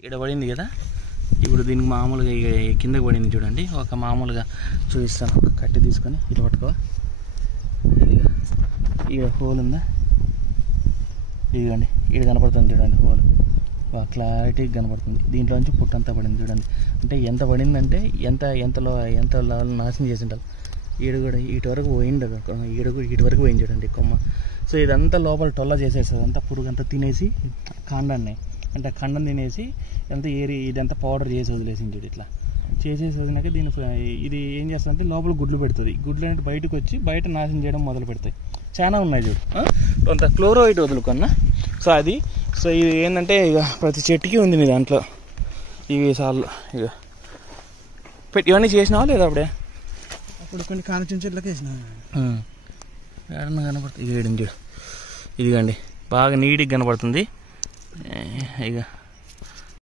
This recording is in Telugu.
ఇక్కడ పడింది కదా, ఇప్పుడు దీనికి మామూలుగా కిందకి పడింది చూడండి. ఒక మామూలుగా చూపిస్తాను, ఒక కట్టి తీసుకొని ఇటు పట్టుకో. ఇదిగా ఇక్కడ హోల్ ఉందా, ఇదిగోండి ఇక్కడ కనపడుతుంది చూడండి హోల్, బాగా క్లారిటీగా కనపడుతుంది. దీంట్లోంచి పుట్టంతా పడింది చూడండి. అంటే ఎంత పడిందంటే ఎంత లెవెల్ నాశనం చేసి ఉంటారు. ఈడు కూడా ఇటు వరకు పోయింది, ఇటు వరకు పోయింది చూడండి కొమ్మ. సో ఇదంతా లోపల టొల్ల చేసేస్తుంది, అంతా పురుగు అంతా తినేసి కాండాన్ని, అంటే ఖండం తినేసి అంతా ఇదంతా పౌడర్ చేసి వదిలేసింది చూడు. ఇట్లా చేసేసి వదిలినాక దీని ఇది ఏం చేస్తుందంటే లోపల గుడ్లు పెడుతుంది. గుడ్లు అనేది బయటకు వచ్చి బయట నాశనం చేయడం మొదలు పెడతాయి. చాలా ఉన్నాయి చూడు. కొంత క్లోరోయిడ్ వదులుకున్నా. సో అది ఇది ఏంటంటే ఇక ప్రతి చెట్టుకి ఉంది మీ దాంట్లో. ఇవి సార్లు ఇక ఇవన్నీ చేసినావా లేదా అప్పుడే? అప్పుడు కొన్ని కానిచిన చెట్లకి వేసినా ఏడన్నా కనపడుతుంది. ఇక చూడు, ఇదిగండి బాగా నీట్గా కనపడుతుంది. ఇక